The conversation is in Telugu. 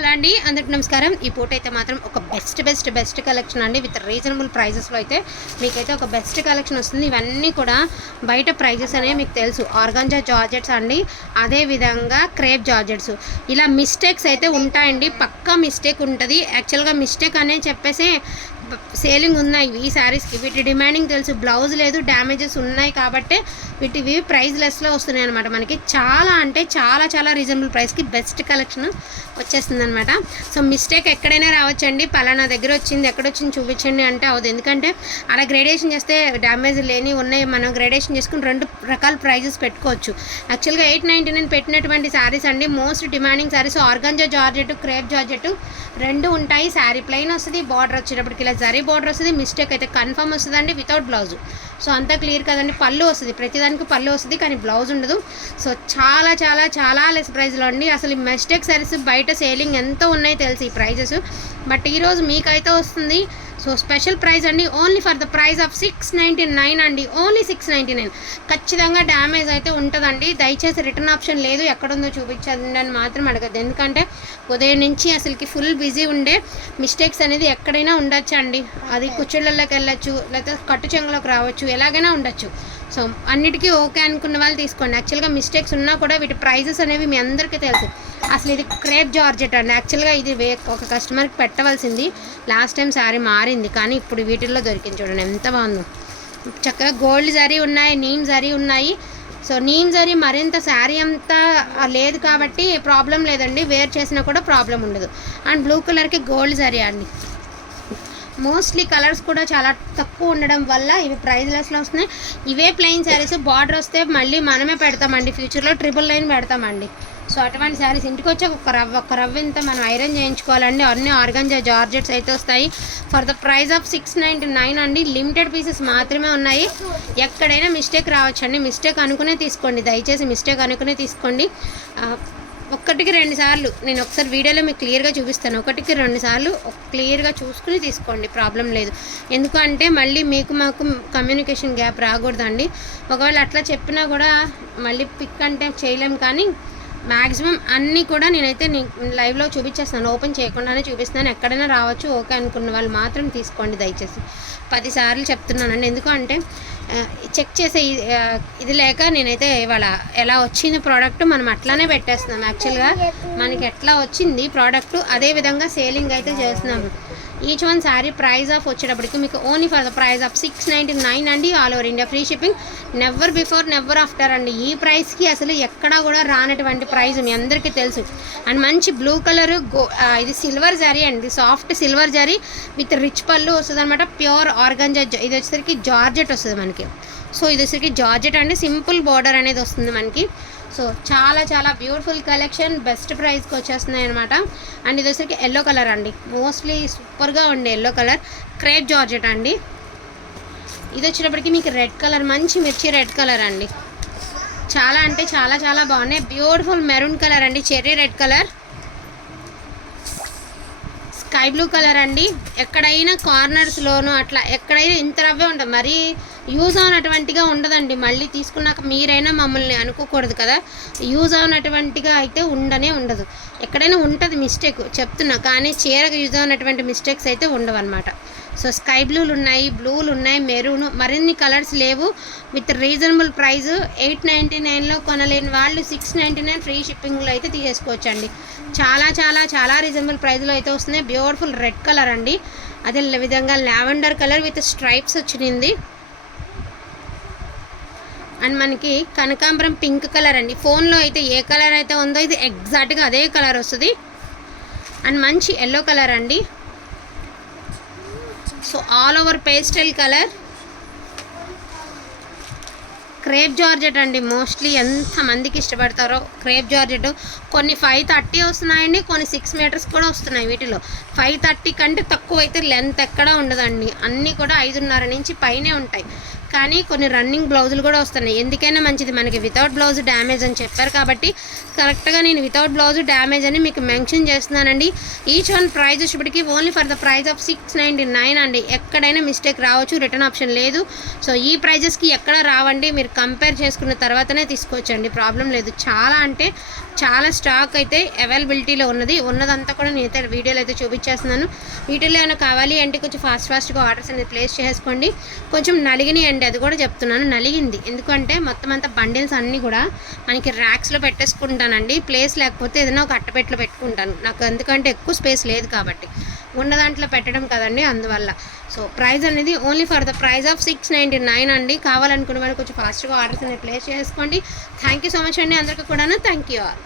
హలో అండి అందరికి నమస్కారం. ఈ పూట అయితే మాత్రం ఒక బెస్ట్ బెస్ట్ బెస్ట్ కలెక్షన్ అండి. విత్ రీజనబుల్ ప్రైజెస్లో అయితే మీకైతే ఒక బెస్ట్ కలెక్షన్ వస్తుంది. ఇవన్నీ కూడా బయట ప్రైజెస్ అనేవి మీకు తెలుసు. ఆర్గాంజా జార్జెట్స్ అండి. అదే విధంగా క్రేప్ జార్జెట్స్. ఇలా మిస్టేక్స్ అయితే ఉంటాయండి. పక్కా మిస్టేక్ ఉంటుంది. యాక్చువల్గా మిస్టేక్ అనే చెప్పేసి సేలింగ్ ఉన్నాయి. ఈ శారీస్కి వీటి డిమాండింగ్ తెలుసు. బ్లౌజ్ లేదు డ్యామేజెస్ ఉన్నాయి కాబట్టి వీటివి ప్రైస్ లెస్లో వస్తున్నాయి అనమాట మనకి. చాలా అంటే చాలా చాలా రీజనబుల్ ప్రైస్కి బెస్ట్ కలెక్షన్ వచ్చేస్తుంది అనమాట సో మిస్టేక్ ఎక్కడైనా రావచ్చండి. పలానా దగ్గర వచ్చింది ఎక్కడ వచ్చింది చూపించండి అంటే అవదు ఎందుకంటే అలా గ్రేడేషన్ చేస్తే డ్యామేజ్ లేని ఉన్నాయి. మనం గ్రేడేషన్ చేసుకుని రెండు రకాల ప్రైజెస్ పెట్టుకోవచ్చు. యాక్చువల్గా ఎయిట్ నైంటీ నైన్ పెట్టినటువంటి శారీస్ అండి. Most demanding saris organza georgette crepe georgette రెండు ఉంటాయి. శారీ ప్లెయిన్ వస్తుంది బార్డర్ వచ్చేటప్పటికి ఇలా జరీ బార్డర్ వస్తుంది మిస్టేక్ అయితే కన్ఫర్మ్ వస్తుందండి వితౌట్ బ్లౌజ్ సో అంతా క్లియర్ కదండి పళ్ళు వస్తుంది ప్రతిదానికి పళ్ళు వస్తుంది కానీ బ్లౌజ్ ఉండదు. సో చాలా చాలా చాలా లెస్ ప్రైస్లో అండి. అసలు ఈ మిస్టేక్ సారీస్ బయట సేలింగ్ ఎంతో ఉన్నాయి తెలుసు ఈ ప్రైజెస్ బట్ ఈరోజు మీకైతే వస్తుంది సో స్పెషల్ ప్రైస్ అండి only for the price of six ninety nine అండి ఓన్లీ సిక్స్ నైంటీ నైన్ ఖచ్చితంగా డ్యామేజ్ అయితే ఉంటుందండి. దయచేసి రిటర్న్ ఆప్షన్ లేదు ఎక్కడుందో చూపించండి అని మాత్రం అడగద్దు. ఎందుకంటే ఉదయం నుంచి అసలుకి ఫుల్ బిజీ ఉండే మిస్టేక్స్ అనేది ఎక్కడైనా ఉండొచ్చు అండి అది కుచ్చుళ్ళలోకి వెళ్ళొచ్చు లేకపోతే కట్టు చెంగులోకి రావచ్చు ఎలాగైనా ఉండొచ్చు. సో అన్నిటికీ ఓకే అనుకున్న వాళ్ళు తీసుకోండి. యాక్చువల్గా మిస్టేక్స్ ఉన్నా కూడా వీటి ప్రైజెస్ అనేవి మీ అందరికీ తెలుసు. అసలు ఇది క్రేప్ జార్జెట్ అండి. యాక్చువల్గా ఇది వే ఒక కస్టమర్కి పెట్టవలసింది. లాస్ట్ టైం శారీ మారింది. కానీ ఇప్పుడు వీటిల్లో దొరికింది చూడండి ఎంత బాగుందో. చక్కగా గోల్డ్ జరీ ఉన్నాయి నీమ్ జరీ ఉన్నాయి. సో నీమ్ జరీ మరింత శారీ అంతా లేదు కాబట్టి ప్రాబ్లం లేదండి. వేర్ చేసినా కూడా ప్రాబ్లం ఉండదు. అండ్ బ్లూ కలర్కి గోల్డ్ జరీ అండి. మోస్ట్లీ కలర్స్ కూడా చాలా తక్కువ ఉండడం వల్ల ఇవి ప్రైస్ లెస్లో వస్తున్నాయి. ఇవే ప్లెయిన్ శారీస్ బార్డర్ వస్తే మళ్ళీ మనమే పెడతామండి. ఫ్యూచర్లో ట్రిపుల్ లైన్ పెడతామండి. సో అటువంటి శారీస్ ఇంటికి వచ్చి ఒక రవ్వ ఒక రవ్వ ఇంత మనం ఐరన్ చేయించుకోవాలండి. అన్ని ఆర్గంజా జార్జెట్స్ అయితే వస్తాయి. For the price of six ninety nine అండి. లిమిటెడ్ పీసెస్ మాత్రమే ఉన్నాయి. ఎక్కడైనా మిస్టేక్ రావచ్చండి. మిస్టేక్ అనుకునే తీసుకోండి. దయచేసి మిస్టేక్ అనుకునే తీసుకోండి. ఒక్కటికి రెండు సార్లు నేను ఒకసారి వీడియోలో మీకు క్లియర్గా చూపిస్తాను. ఒకటికి రెండు సార్లు క్లియర్గా చూసుకుని తీసుకోండి. ప్రాబ్లం లేదు. ఎందుకంటే మళ్ళీ మీకు మాకు కమ్యూనికేషన్ గ్యాప్ రాకూడదండి. ఒకవేళ అట్లా చెప్పినా కూడా మళ్ళీ పిక్ అంటే చేయలేం కానీ మ్యాక్సిమం అన్నీ కూడా నేనైతే లైవ్లో చూపించేస్తాను. ఓపెన్ చేయకుండానే చూపిస్తాను ఎక్కడైనా రావచ్చు ఓకే అనుకున్న వాళ్ళు మాత్రం తీసుకోండి దయచేసి. పదిసార్లు చెప్తున్నానండి. ఎందుకు అంటే చెక్ చేసే ఇది, ఇది లేక నేనైతే ఇవాళ ఎలా వచ్చింది ప్రోడక్ట్ మనం అట్లానే పెట్టేస్తున్నాం. యాక్చువల్గా మనకి ఎట్లా వచ్చింది ప్రోడక్ట్ అదే విధంగా సేలింగ్ అయితే చేస్తున్నాము each one sari price of వచ్చేటప్పటికి మీకు only for the price of six ninety nine అండి. All over India free shipping never before never after అండి. ఈ ప్రైస్కి అసలు ఎక్కడా కూడా రానటువంటి ప్రైస్ మీ అందరికీ తెలుసు. అండ్ మంచి బ్లూ కలర్ గో ఇది సిల్వర్ జారీ అండి. Soft silver zari with rich పళ్ళు వస్తుంది అనమాట ప్యూర్ ఆర్గంజా ఇది వచ్చేసరికి జార్జెట్ వస్తుంది మనకి. సో ఇది వచ్చేసరికి జార్జెట్ అండి. సింపుల్ బార్డర్ అనేది వస్తుంది మనకి. సో చాలా చాలా బ్యూటిఫుల్ కలెక్షన్ బెస్ట్ ప్రైస్కి వచ్చేస్తున్నాయి అనమాట అండ్ ఇది వచ్చేసరికి ఎల్లో కలర్ అండి. మోస్ట్లీ సూపర్గా ఉండే ఎల్లో కలర్ క్రేప్ జార్జెట్ అండి. ఇది వచ్చినప్పటికీ మీకు రెడ్ కలర్ మంచి మిర్చి రెడ్ కలర్ అండి. చాలా అంటే చాలా చాలా బాగున్నాయి. బ్యూటిఫుల్ మెరూన్ కలర్ అండి. Cherry red colour sky blue colour అండి. ఎక్కడైనా కార్నర్స్లోనూ అట్లా ఎక్కడైనా ఇంత రవ్వే ఉంటుంది. మరీ యూజ్ అవునటువంటిగా ఉండదండి. మళ్ళీ తీసుకున్నాక మీరైనా మమ్మల్ని అనుకోకూడదు కదా. యూజ్ అవునటువంటిగా అయితే ఉండనే ఉండదు. ఎక్కడైనా ఉంటుంది మిస్టేక్ చెప్తున్నా. కానీ చీరకు యూజ్ అవునటువంటి మిస్టేక్స్ అయితే ఉండవన్నమాట. సో స్కై బ్లూలు ఉన్నాయి బ్లూలు ఉన్నాయి మెరూన్. మరిన్ని కలర్స్ లేవు. With reasonable price eight ninety నైన్లో కొనలేని వాళ్ళు సిక్స్ నైంటీ నైన్ ఫ్రీ షిప్పింగ్లో అయితే తీసేసుకోవచ్చండి. చాలా చాలా చాలా రీజనబుల్ ప్రైస్లో అయితే వస్తున్నాయి. బ్యూటిఫుల్ రెడ్ కలర్ అండి. అదే విధంగా లావెండర్ కలర్ విత్ స్ట్రైప్స్ వచ్చింది అండ్ మనకి కనకాంబరం పింక్ కలర్ అండి. ఫోన్లో అయితే ఏ కలర్ అయితే ఉందో ఇది ఎగ్జాక్ట్గా అదే కలర్ వస్తుంది. అండ్ మంచి ఎల్లో కలర్ అండి. So all over pastel colour. Crepe georgette అండి మోస్ట్లీ ఎంత మందికి ఇష్టపడతారో క్రేప్ జార్జెట్. కొన్ని ఫైవ్ థర్టీ వస్తున్నాయండి కొన్ని సిక్స్ మీటర్స్ కూడా వస్తున్నాయి వీటిలో. ఫైవ్ థర్టీ కంటే తక్కువ అయితే లెంత్ ఎక్కడా ఉండదండి. అన్నీ కూడా ఐదున్నర నుంచి పైనే ఉంటాయి. కానీ కొన్ని రన్నింగ్ బ్లౌజులు కూడా వస్తున్నాయి. ఎందుకైనా మంచిది. మనకి వితౌట్ బ్లౌజ్ డ్యామేజ్ అని చెప్పారు కాబట్టి కరెక్ట్గా నేను వితౌట్ బ్లౌజ్ డ్యామేజ్ అని మీకు మెన్షన్ చేస్తున్నానండి. ఈచ్ వన్ ప్రైజ్ వచ్చేప్పటికి only for the price of six ninety nine అండి. ఎక్కడైనా మిస్టేక్ రావచ్చు రిటర్న్ ఆప్షన్ లేదు. సో ఈ ప్రైజెస్కి ఎక్కడ రావండి మీరు కంపేర్ చేసుకున్న తర్వాతనే తీసుకోవచ్చండి. ప్రాబ్లం లేదు. చాలా అంటే చాలా స్టాక్ అయితే అవైలబిలిటీలో ఉన్నది. ఉన్నదంతా కూడా నేనైతే వీడియోలో అయితే చూపించేస్తున్నాను. వీటిలో ఏమైనా కావాలి అంటే కొంచెం ఫాస్ట్ ఫాస్ట్గా ఆర్డర్స్ అనేది ప్లేస్ చేసుకోండి. కొంచెం నలిగినాయి అండి అది కూడా చెప్తున్నాను. నలిగింది. ఎందుకంటే మొత్తం అంతా బండిల్స్ అన్నీ కూడా మనకి ర్యాక్స్లో పెట్టేసుకుంటానండి. ప్లేస్ లేకపోతే ఏదైనా ఒక అట్టపెట్టలో పెట్టుకుంటాను. నాకు ఎందుకంటే ఎక్కువ స్పేస్ లేదు కాబట్టి. ఉన్న దాంట్లో పెట్టడం కదండి అందువల్ల. సో ప్రైస్ అనేది only for the price of six ninety nine అండి. కావాలనుకున్న వాళ్ళు కొంచెం ఫాస్ట్గా ఆర్డర్స్ అనేది ప్లేస్ చేసుకోండి. థ్యాంక్ యూ సో మచ్ అండి. అందరికీ కూడాను థ్యాంక్ యూ ఆల్